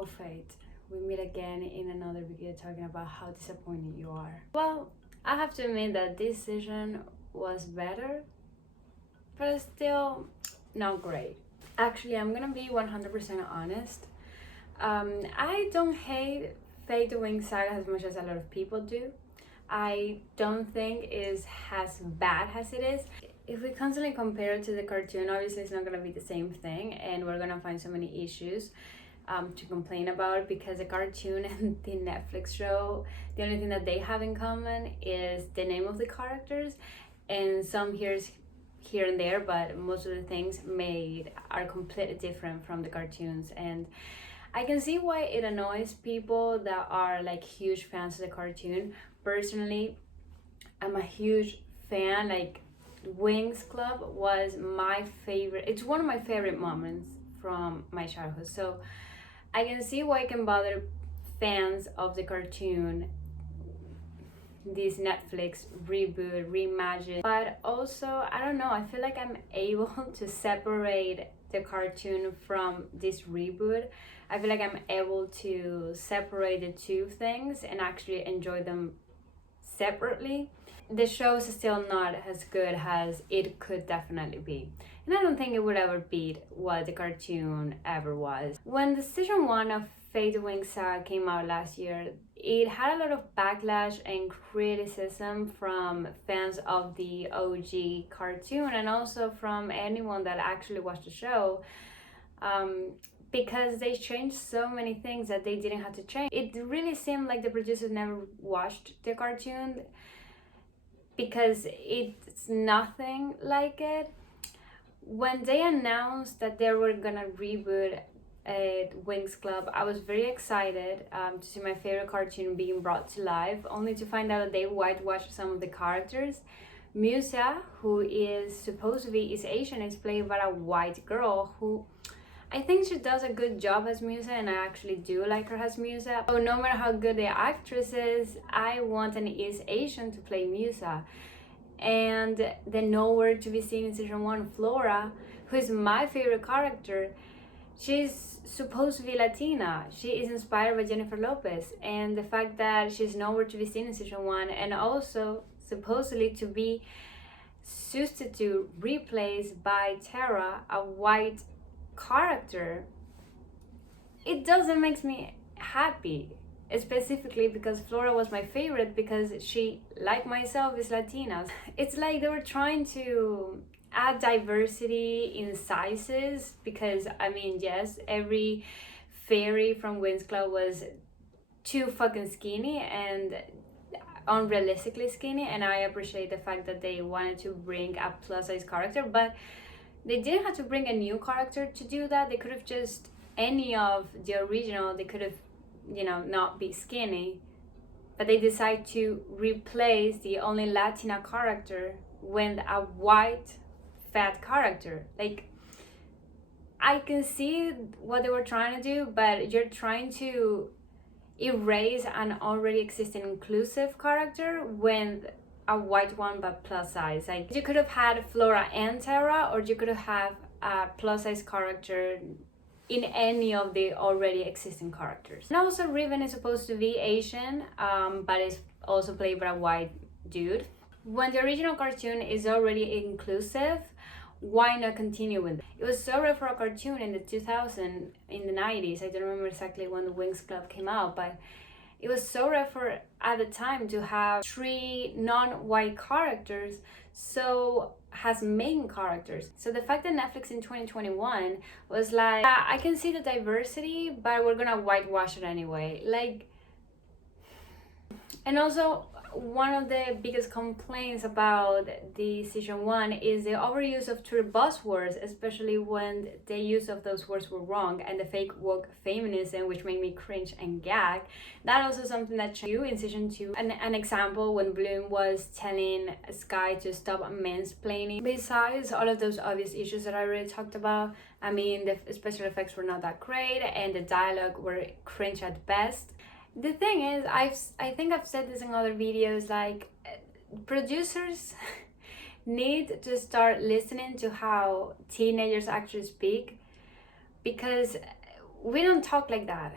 Oh fate, we meet again in another video talking about how disappointed you are. Well, I have to admit that this season was better, but it's still not great. Actually, I'm gonna be 100% honest. I don't hate Fate the Winx Saga as much as a lot of people do. I don't think it's as bad as it is. If we constantly compare it to the cartoon, obviously it's not gonna be the same thing, and we're gonna find so many issues to complain about, because the cartoon and the Netflix show, the only thing that they have in common is the name of the characters and some here and there, but most of the things made are completely different from the cartoons. And I can see why it annoys people that are like huge fans of the cartoon. Personally, I'm a huge fan. Like, Winx Club was my favorite. It's one of my favorite moments from my childhood. So I can see why it can bother fans of the cartoon, this Netflix reboot, reimagine. But also, I don't know, I feel like I'm able to separate the cartoon from this reboot. I feel like I'm able to separate the two things and actually enjoy them separately. The show is still not as good as it could definitely be. And I don't think it would ever beat what the cartoon ever was. When the season 1 of Fate the Winx Saga came out last year, it had a lot of backlash and criticism from fans of the OG cartoon, and also from anyone that actually watched the show, because they changed so many things that they didn't have to change. It really seemed like the producers never watched the cartoon, because it's nothing like it. When they announced that they were gonna reboot Winx Club, I was very excited to see my favorite cartoon being brought to life, only to find out that they whitewashed some of the characters. Musa, who is supposed to be Asian, is played by a white girl who I think she does a good job as Musa, and I actually do like her as Musa. So no matter how good the actress is, I want an East Asian to play Musa. And then nowhere to be seen in season 1, Flora, who is my favorite character. She's supposed to be Latina. She is inspired by Jennifer Lopez, and the fact that she's nowhere to be seen in season 1, and also supposedly to be replaced by Terra, a white character, it doesn't make me happy, specifically because Flora was my favorite, because she, like myself, is Latina. It's like they were trying to add diversity in sizes, because I mean, yes, every fairy from Winx Club was too fucking skinny and unrealistically skinny, and I appreciate the fact that they wanted to bring a plus size character, but they didn't have to bring a new character to do that. They could have just, any of the original, they could have, not be skinny, but they decide to replace the only Latina character with a white fat character. Like, I can see what they were trying to do, but you're trying to erase an already existing inclusive character with a white one but plus size. Like, you could have had Flora and Terra, or you could have a plus size character in any of the already existing characters. And also, Riven is supposed to be Asian, but is also played by a white dude. When the original cartoon is already inclusive, why not continue with it? It was so rare for a cartoon in the 2000s, in the 90s. I don't remember exactly when the Winx Club came out, but it was so rare for, at the time, to have 3 non-white characters so has main characters. So the fact that Netflix in 2021 was like, I can see the diversity, but we're gonna whitewash it anyway. Like, and also, one of the biggest complaints about the season 1 is the overuse of true buzzwords, especially when the use of those words were wrong, and the fake woke feminism, which made me cringe and gag. That also something that changed in season 2. An example, when Bloom was telling Sky to stop mansplaining. Besides all of those obvious issues that I already talked about, I mean, the special effects were not that great, and the dialogue were cringe at best. The thing is, I think I've said this in other videos, like, producers need to start listening to how teenagers actually speak, because we don't talk like that.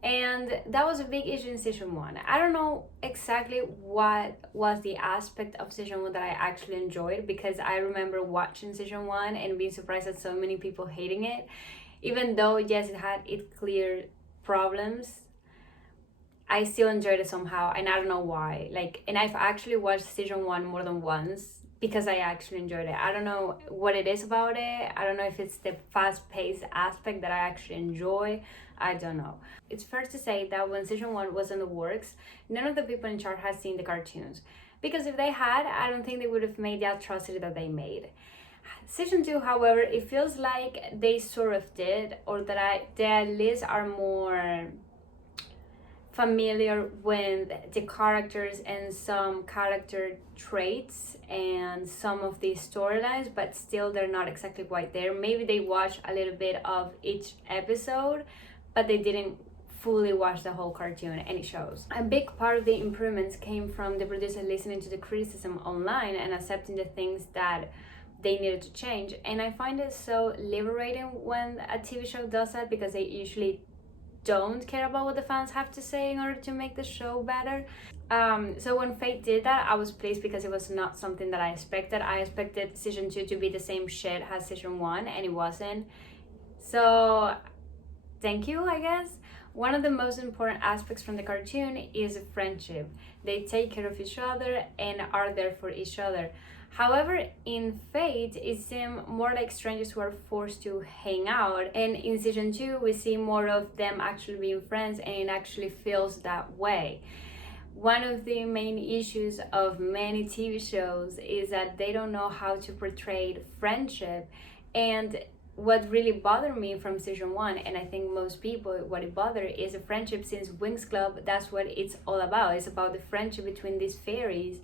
And that was a big issue in season 1. I don't know exactly what was the aspect of season 1 that I actually enjoyed, because I remember watching season 1 and being surprised at so many people hating it. Even though, yes, it had its clear problems, I still enjoyed it somehow, and I don't know why. Like, and I've actually watched season 1 more than once because I actually enjoyed it. I don't know what it is about it. I don't know if it's the fast-paced aspect that I actually enjoy. I don't know. It's fair to say that when season 1 was in the works, none of the people in charge had seen the cartoons. Because if they had, I don't think they would have made the atrocity that they made. Season 2, however, it feels like they sort of did, or that they at least are more familiar with the characters and some character traits and some of the storylines, but still they're not exactly quite there. Maybe they watch a little bit of each episode, but they didn't fully watch the whole cartoon, and it shows. A big part of the improvements came from the producer listening to the criticism online and accepting the things that they needed to change. And I find it so liberating when a TV show does that, because they usually don't care about what the fans have to say in order to make the show better. So when Fate did that, I was pleased, because it was not something that I expected. I expected season 2 to be the same shit as season 1, and it wasn't. So thank you, I guess. One of the most important aspects from the cartoon is friendship. They take care of each other and are there for each other. However, in Fate, it seemed more like strangers who are forced to hang out. And in season 2, we see more of them actually being friends, and it actually feels that way. One of the main issues of many TV shows is that they don't know how to portray friendship. And what really bothered me from season 1, and I think most people, what it bothered, is a friendship, since Winx Club, that's what it's all about. It's about the friendship between these fairies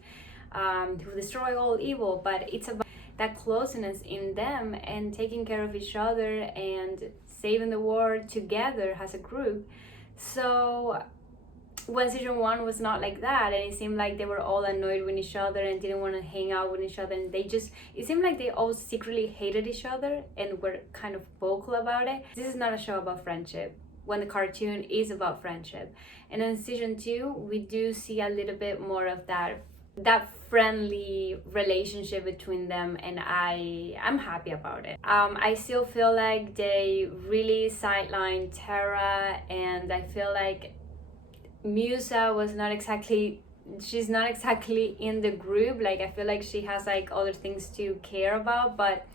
who destroy all evil, but it's about that closeness in them and taking care of each other and saving the world together as a group. So when season 1 was not like that, and it seemed like they were all annoyed with each other and didn't want to hang out with each other, and it seemed like they all secretly hated each other and were kind of vocal about it. This is not a show about friendship, when the cartoon is about friendship. And in season 2, we do see a little bit more of that friendly relationship between them, and I'm happy about it. I still feel like they really sidelined Terra, and I feel like Musa she's not exactly in the group. Like, I feel like she has like other things to care about, but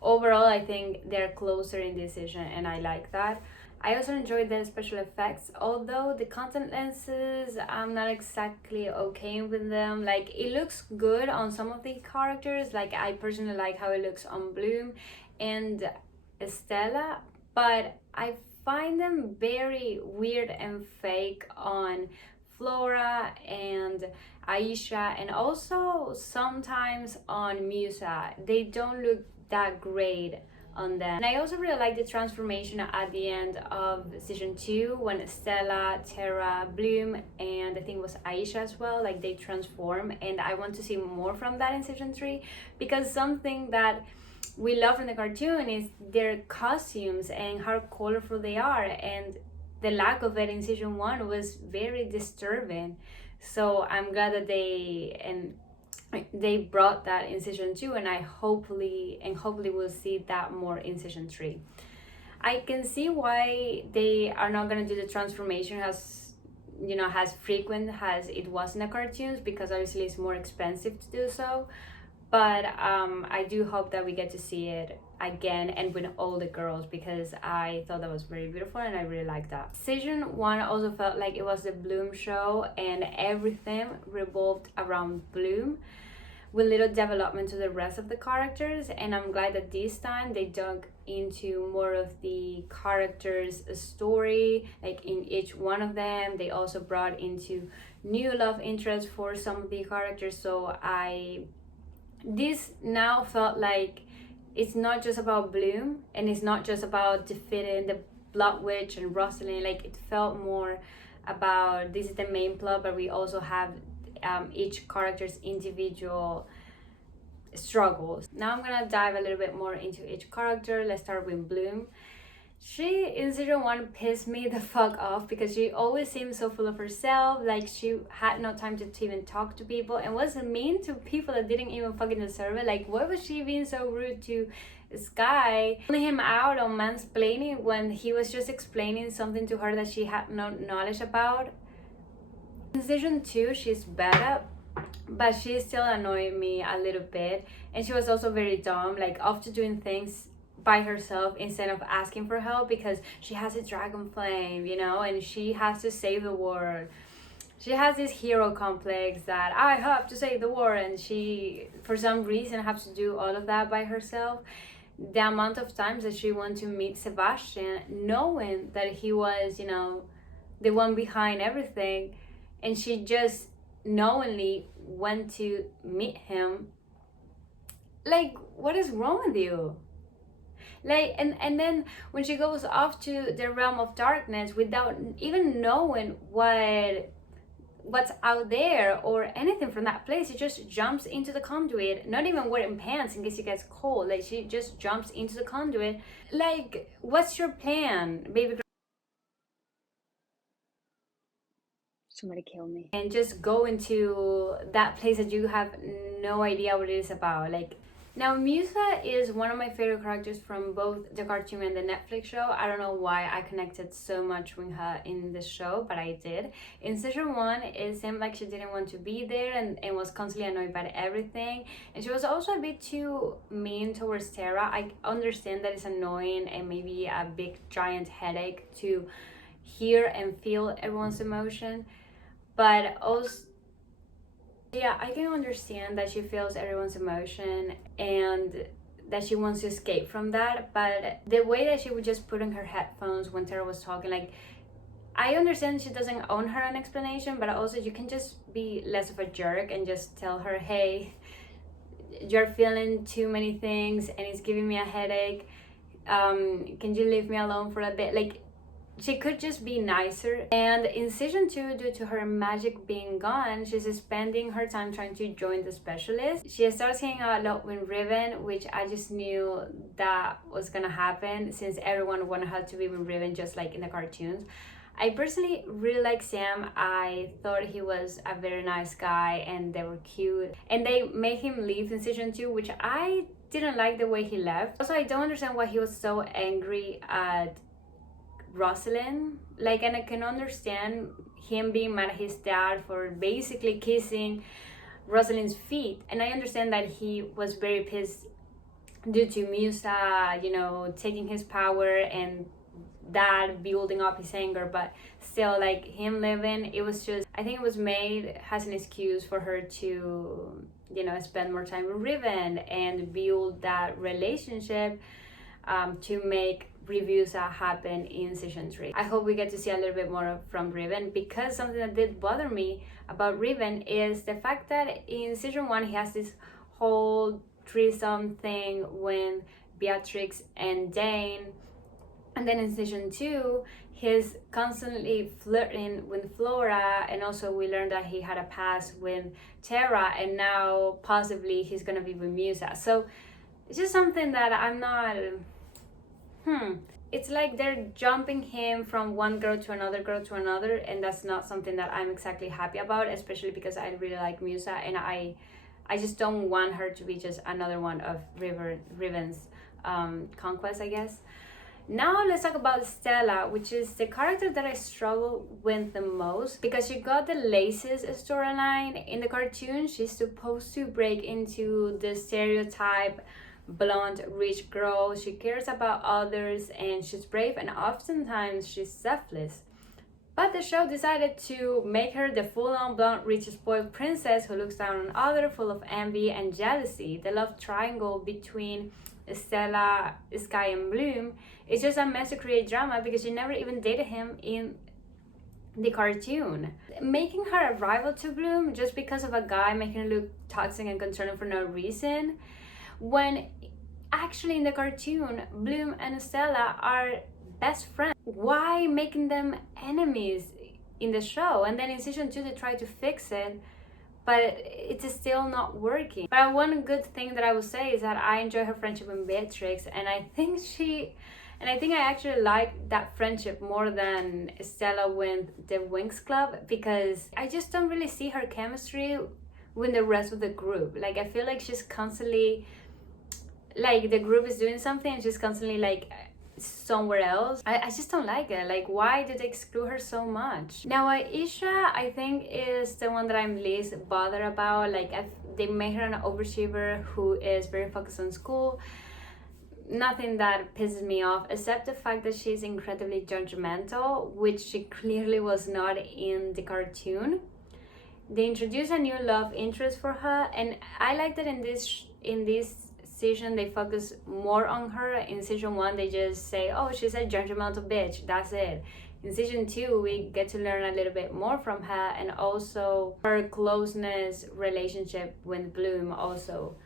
overall I think they're closer in decision, and I like that. I also enjoyed the special effects, although the contact lenses, I'm not exactly okay with them. Like, it looks good on some of the characters. Like, I personally like how it looks on Bloom and Stella, but I find them very weird and fake on Flora and Aisha, and also sometimes on Musa. They don't look that great on them. And I also really like the transformation at the end of season 2, when Stella, Terra, Bloom, and I think it was Aisha as well, like, they transform, and I want to see more from that in season 3, because something that we love in the cartoon is their costumes and how colorful they are, and the lack of it in season 1 was very disturbing. So I'm glad that they brought that in season 2, and hopefully we'll see that more in season 3. I can see why they are not going to do the transformation as frequent as it was in the cartoons, because obviously it's more expensive to do so. But I do hope that we get to see it again, and with all the girls, because I thought that was very beautiful and I really liked that. Season 1 also felt like it was the Bloom show, and everything revolved around Bloom, with little development to the rest of the characters. And I'm glad that this time they dug into more of the characters' story, like in each one of them. They also brought into new love interests for some of the characters. So this now felt like it's not just about Bloom, and it's not just about defeating the Blood Witch and Rosalind. Like, it felt more about, this is the main plot, but we also have each character's individual struggles. Now I'm gonna dive a little bit more into each character. Let's start with Bloom. She in season 1 pissed me the fuck off because she always seemed so full of herself, like she had no time to even talk to people and was mean to people that didn't even fucking deserve it. Like, why was she being so rude to Sky, calling him out on mansplaining when he was just explaining something to her that she had no knowledge about? In season 2, she's better, but she still annoyed me a little bit, and she was also very dumb, like off to doing things by herself instead of asking for help because she has a dragon flame, you know, and she has to save the world. She has this hero complex that I have to save the world, and she for some reason has to do all of that by herself. The amount of times that she went to meet Sebastian knowing that he was, you know, the one behind everything, and she just knowingly went to meet him. Like, what is wrong with you? Like, and then when she goes off to the realm of darkness without even knowing what's out there or anything from that place, she just jumps into the conduit, not even wearing pants in case it gets cold. Like, she just jumps into the conduit. Like, what's your plan, baby girl? Somebody kill me. And just go into that place that you have no idea what it is about. Like, now Musa is one of my favorite characters from both the cartoon and the Netflix show. I don't know why I connected so much with her in the show, but I did. In season 1, it seemed like she didn't want to be there and was constantly annoyed by everything. And she was also a bit too mean towards Terra. I understand that it's annoying and maybe a big giant headache to hear and feel everyone's emotion, but also, yeah, I can understand that she feels everyone's emotion and that she wants to escape from that, but the way that she would just put in her headphones when Terra was talking, like, I understand she doesn't own her an explanation, but also you can just be less of a jerk and just tell her, hey, you're feeling too many things and it's giving me a headache. Can you leave me alone for a bit? Like, she could just be nicer. And in season 2, due to her magic being gone, she's spending her time trying to join the specialist. She starts hanging out a lot with Riven, which I just knew that was gonna happen since everyone wanted her to be with Riven, just like in the cartoons. I personally really like Sam. I thought he was a very nice guy and they were cute. And they made him leave in season 2, which I didn't like the way he left. Also, I don't understand why he was so angry at Rosalind. Like, and I can understand him being mad at his dad for basically kissing Rosalind's feet, and I understand that he was very pissed due to Musa, you know, taking his power and that building up his anger, but still, like, him living, it was just, I think it was made as an excuse for her to, you know, spend more time with Riven and build that relationship, to make reviews happen in season 3. I hope we get to see a little bit more from Riven, because something that did bother me about Riven is the fact that in season 1 he has this whole threesome thing with Beatrix and Dane, and then in season 2 he's constantly flirting with Flora, and also we learned that he had a past with Terra, and now possibly he's gonna be with Musa. So it's just something that I'm not, it's like they're jumping him from one girl to another, and that's not something that I'm exactly happy about, especially because I really like Musa, and I just don't want her to be just another one of Riven's conquest, I guess. Now let's talk about Stella, which is the character that I struggle with the most, because she got the laces storyline. In the cartoon, she's supposed to break into the stereotype blonde rich girl. She cares about others and she's brave, and oftentimes she's selfless. But the show decided to make her the full-on blonde rich spoiled princess who looks down on others, full of envy and jealousy. The love triangle between Stella, Sky, and Bloom is just a mess to create drama, because she never even dated him in the cartoon. Making her a rival to Bloom just because of a guy making her look toxic and concerning for no reason, when actually in the cartoon Bloom and Stella are best friends. Why making them enemies in the show? And then in season 2 they try to fix it, but it's still not working. But one good thing that I will say is that I enjoy her friendship with Beatrix, and I think she And I think I actually like that friendship more than Stella with the Winx Club, because I just don't really see her chemistry with the rest of the group. Like, I feel like she's constantly, like, the group is doing something and she's constantly like somewhere else. I just don't like it. Like, why did they exclude her so much? Now Aisha, I think, is the one that I'm least bothered about. Like, they made her an overachiever who is very focused on school. Nothing that pisses me off except the fact that she's incredibly judgmental, which she clearly was not in the cartoon. They introduced a new love interest for her, and I like that in this season they focus more on her. In season 1 they just say, oh, she's a judgmental bitch, that's it. In season 2 we get to learn a little bit more from her, and also her closeness relationship with Bloom also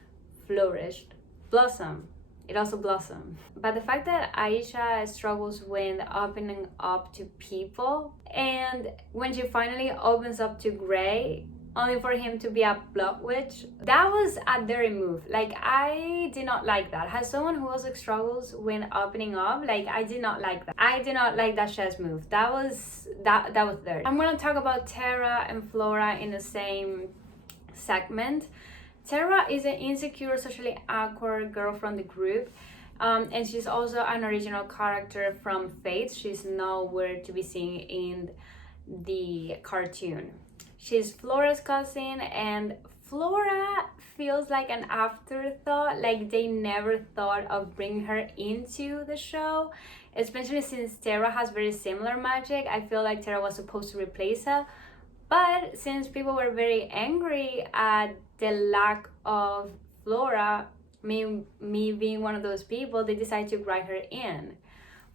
flourished, blossomed. It also blossomed. But the fact that Aisha struggles with opening up to people, and when she finally opens up to Gray, only for him to be a blood witch, that was a dirty move. Like, I did not like that. As someone who also struggles with opening up, like, I did not like that. I did not like that chess move. That was dirty. I'm gonna talk about Terra and Flora in the same segment. Terra is an insecure, socially awkward girl from the group, and she's also an original character from Fate. She's nowhere to be seen in the cartoon. She's Flora's cousin, and Flora feels like an afterthought. Like, they never thought of bringing her into the show, especially since Terra has very similar magic. I feel like Terra was supposed to replace her, but since people were very angry at the lack of Flora, me being one of those people, they decided to write her in.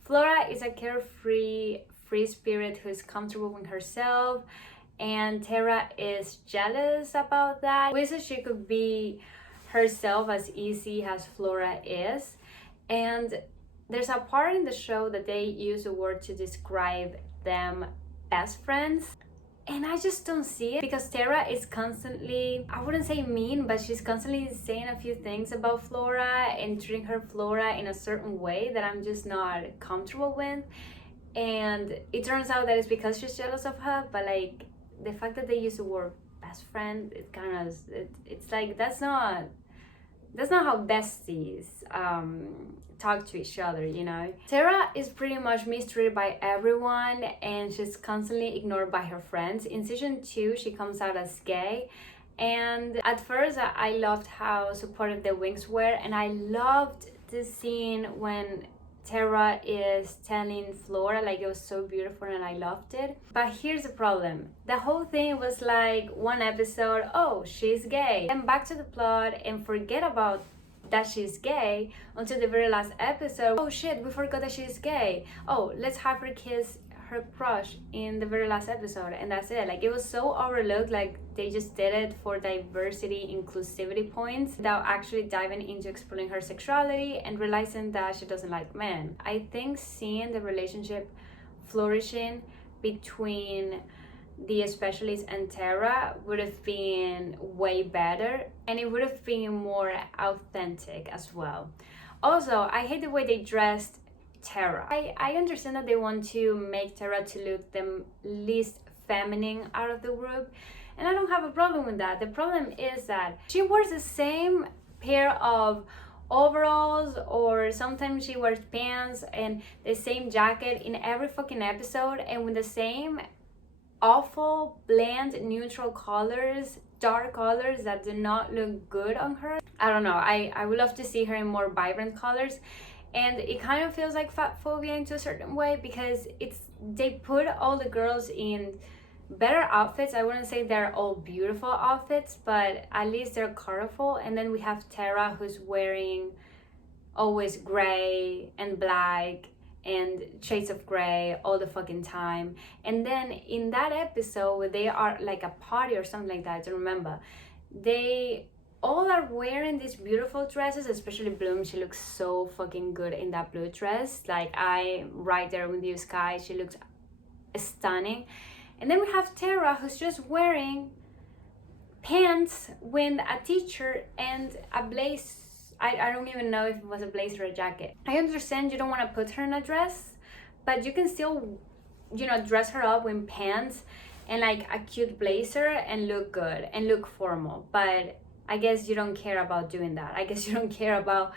Flora is a carefree, free spirit who's comfortable with herself, and Terra is jealous about that. Wishes she could be herself as easy as Flora is. And there's a part in the show that they use a word to describe them, best friends. And I just don't see it, because Terra is constantly, I wouldn't say mean, but she's constantly saying a few things about Flora and treating her Flora in a certain way that I'm just not comfortable with. And it turns out that it's because she's jealous of her, but like, the fact that they use the word best friend, it kind of, it's like, that's not how besties talk to each other, you know? Terra is pretty much mistreated by everyone, and she's constantly ignored by her friends. In season 2, she comes out as gay, and at first I loved how supportive the Winx were, and I loved the scene when Terra is telling Flora, like, it was so beautiful and I loved it. But here's the problem. The whole thing was like one episode, oh, she's gay, and back to the plot and forget about that she's gay until the very last episode. Oh shit, we forgot that she's gay. Oh, let's have her kiss her crush in the very last episode, and that's it. Like, it was so overlooked. Like, they just did it for diversity, inclusivity points, without actually diving into exploring her sexuality and realizing that she doesn't like men. I think seeing the relationship flourishing between the specialist and Terra would have been way better, and it would have been more authentic as well. Also, I hate the way they dressed Terra. I understand that they want to make Terra to look the least feminine out of the group, and I don't have a problem with that. The problem is that she wears the same pair of overalls, or sometimes she wears pants and the same jacket in every fucking episode, and with the same awful bland neutral colors, dark colors that do not look good on her. I don't know, I would love to see her in more vibrant colors. And it kind of feels like fat phobia into a certain way, because they put all the girls in better outfits. I wouldn't say they're all beautiful outfits, but at least they're colorful. And then we have Terra, who's wearing always gray and black and shades of gray all the fucking time. And then in that episode where they are like a party or something like that, I don't remember, they all are wearing these beautiful dresses, especially Bloom. She looks so fucking good in that blue dress. Like, I'm right there with you, Sky. She looks stunning. And then we have Terra, who's just wearing pants with a t-shirt and a I don't even know if it was a blazer or a jacket. I understand you don't want to put her in a dress, but you can still, you know, dress her up with pants and like a cute blazer and look good and look formal. But I guess you don't care about doing that. I guess you don't care about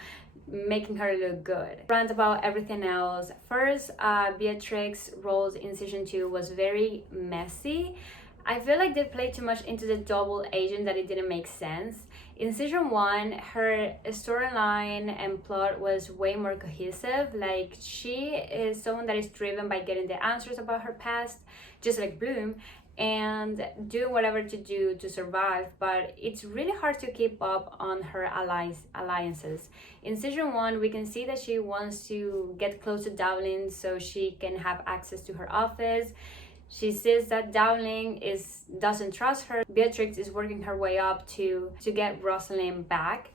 making her look good. Rant about everything else. First, Beatrix's roles in season 2 was very messy. I feel like they played too much into the double agent that it didn't make sense. In season 1, her storyline and plot was way more cohesive. Like, she is someone that is driven by getting the answers about her past, just like Bloom, and doing whatever to do to survive, but it's really hard to keep up on her alliances. In season 1, we can see that she wants to get close to Dowling so she can have access to her office. She says that Dowling doesn't trust her. Beatrix is working her way up to get Rosalind back.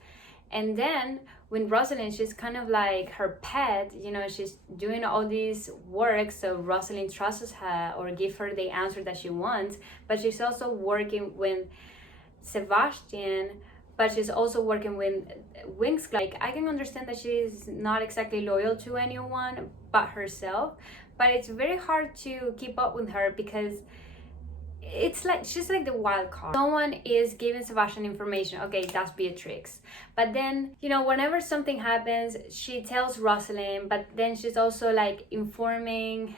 And then when Rosalind, she's kind of like her pet, you know, she's doing all this work so Rosalind trusts her or give her the answer that she wants, but she's also working with Sebastian, but she's also working with Winx. Like, I can understand that she's not exactly loyal to anyone but herself, but it's very hard to keep up with her because it's like she's like the wild card. Someone is giving Sebastian information, okay, that's Beatrix, but then, you know, whenever something happens, she tells Rosalind, but then she's also like informing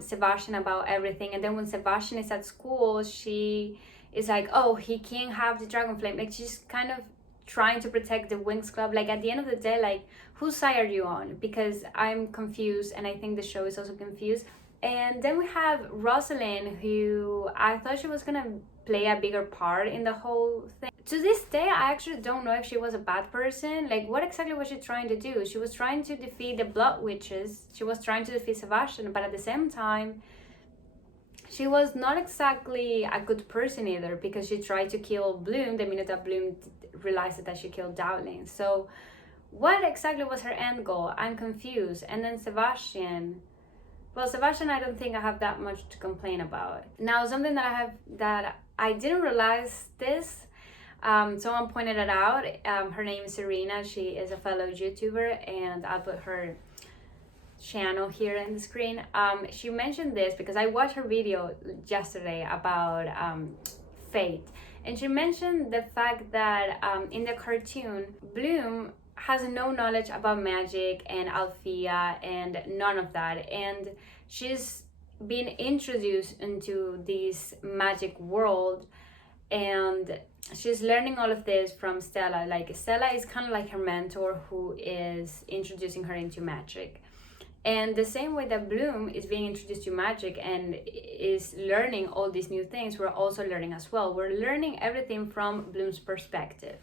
Sebastian about everything. And then when Sebastian is at school, she is like, oh, he can't have the dragon flame. Like, she's kind of trying to protect the Winx Club. Like, at the end of the day, like, whose side are you on? Because I'm confused, and I think the show is also confused. And then we have Rosalind, who I thought she was gonna play a bigger part in the whole thing. To this day, I actually don't know if she was a bad person. Like, what exactly was she trying to do? She was trying to defeat the Blood Witches. She was trying to defeat Sebastian, but at the same time, she was not exactly a good person either, because she tried to kill Bloom the minute that Bloom realized that she killed Dowling. So what exactly was her end goal? I'm confused. And then Sebastian, well, Sebastian, I don't think I have that much to complain about. Now, something that I didn't realize this, someone pointed it out. Her name is Serena. She is a fellow YouTuber, and I'll put her channel here in the screen. She mentioned this because I watched her video yesterday about fate, and she mentioned the fact that in the cartoon, Bloom has no knowledge about magic and Althea and none of that, and she's been introduced into this magic world, and she's learning all of this from Stella. Like, Stella is kind of like her mentor who is introducing her into magic. And the same way that Bloom is being introduced to magic and is learning all these new things, we're also learning as well. We're learning everything from Bloom's perspective,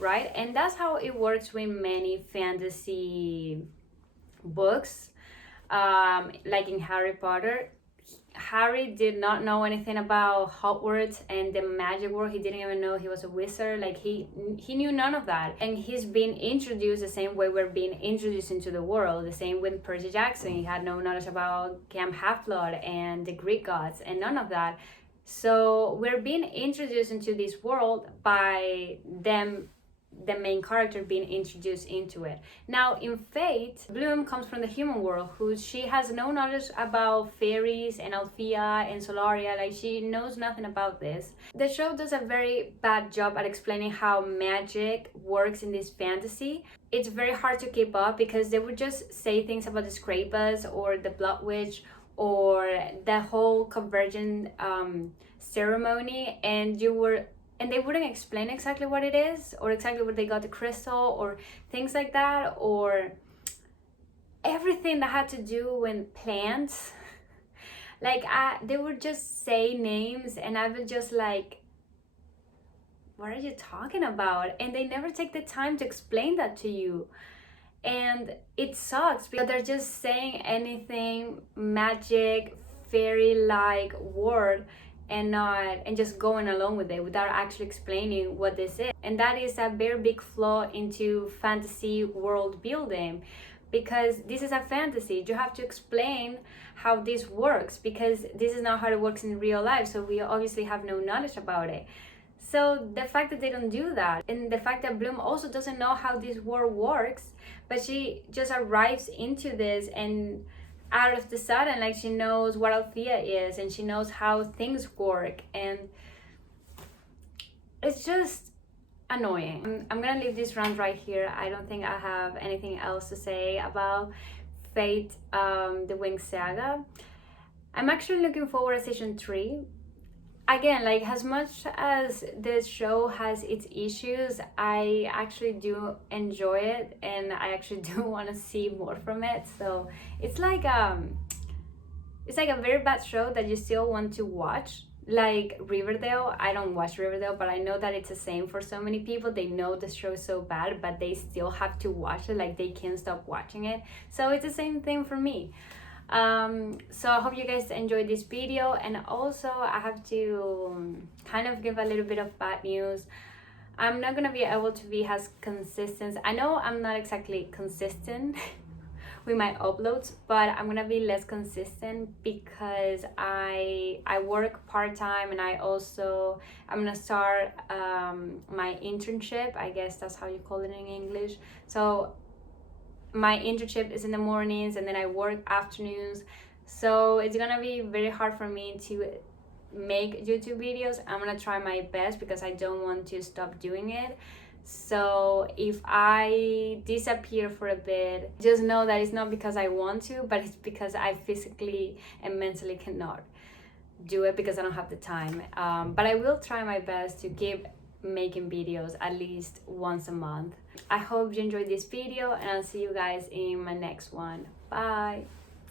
right? And that's how it works with many fantasy books. Like in Harry Potter, Harry did not know anything about Hogwarts and the magic world. He didn't even know he was a wizard. Like, he knew none of that, and he's been introduced the same way we're being introduced into the world. The same with Percy Jackson. He had no knowledge about Camp Half-Blood and the Greek gods and none of that. So we're being introduced into this world by them, the main character, being introduced into it. Now, in Fate, Bloom comes from the human world, she has no knowledge about fairies and Althea and Solaria. Like, she knows nothing about this. The show does a very bad job at explaining how magic works in this fantasy. It's very hard to keep up because they would just say things about the Scrapas or the Blood Witch or the whole convergent ceremony, and they wouldn't explain exactly what it is or exactly where they got the crystal or things like that, or everything that had to do with plants. Like, they would just say names and I would just like, what are you talking about? And they never take the time to explain that to you. And it sucks because they're just saying anything magic, fairy-like word and just going along with it without actually explaining what this is. And that is a very big flaw into fantasy world building, because this is a fantasy. You have to explain how this works, because this is not how it works in real life, so we obviously have no knowledge about it. So the fact that they don't do that, and the fact that Bloom also doesn't know how this world works, but she just arrives into this, and out of the sudden, like, she knows what Althea is, and she knows how things work, and it's just annoying. I'm gonna leave this rant right here. I don't think I have anything else to say about Fate, the Winx Saga. I'm actually looking forward to season 3. Again, like, as much as this show has its issues, I actually do enjoy it, and I actually do want to see more from it. So it's like a very bad show that you still want to watch, like Riverdale. I don't watch Riverdale, but I know that it's the same for so many people. They know the show is so bad, but they still have to watch it, like they can't stop watching it. So it's the same thing for me. So I hope you guys enjoyed this video, and also I have to kind of give a little bit of bad news. I'm not gonna be able to be as consistent. I know I'm not exactly consistent with my uploads, but I'm gonna be less consistent because I work part-time, and I'm gonna start my internship. I guess that's how you call it in English. So my internship is in the mornings, and then I work afternoons, so it's gonna be very hard for me to make YouTube videos. I'm gonna try my best because I don't want to stop doing it. So if I disappear for a bit, just know that it's not because I want to, but it's because I physically and mentally cannot do it because I don't have the time. But I will try my best to keep making videos at least once a month. I hope you enjoyed this video, and I'll see you guys in my next one. Bye.